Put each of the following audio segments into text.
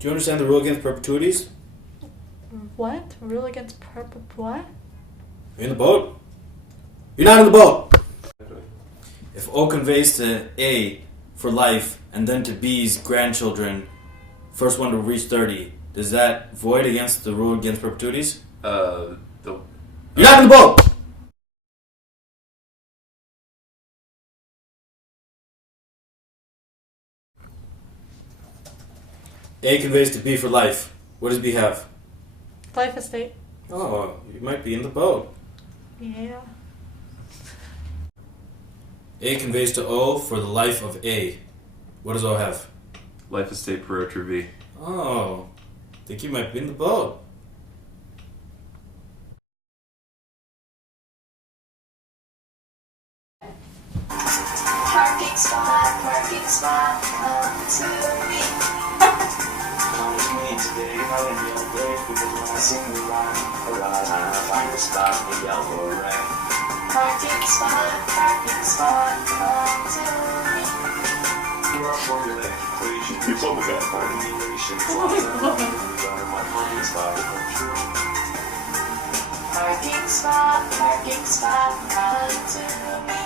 Do you understand the rule against perpetuities? What? Rule against what? You're in the boat? You're not in the boat! If O conveys to A for life and then to B's grandchildren, first one to reach 30, does that void against the rule against perpetuities? You're not in the boat! A conveys to B for life. What does B have? Life estate. Oh, you might be in the boat. Yeah. A conveys to O for the life of A. What does O have? Life estate per V. Oh, think you might be in the boat. Parking spot, come to me. Come with me today, not in your days, because when I sing the line, I find a spot, maybe I'll go right. Parking spot, come to me. We're all formulaic equations. You told me that. Formulations. My parking spot will come true. Parking spot, come to me.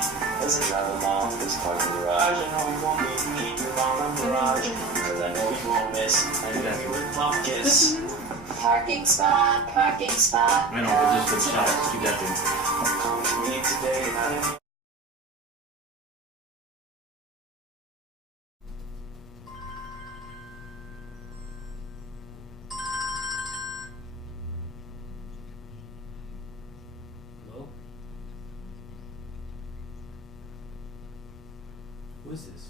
As I drive along this parking garage, I know we won't need to on the garage, cause I know we won't miss, and then we would love kiss. Parking spot, I know, but just for the shot, keep that thing. come to me today, not in Hello? Who is this?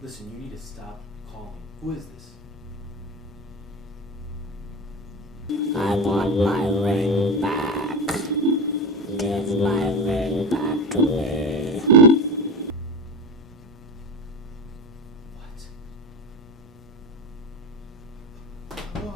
Listen, you need to stop calling. Who is this? I want my ring back. Give my ring back to me. What? Oh.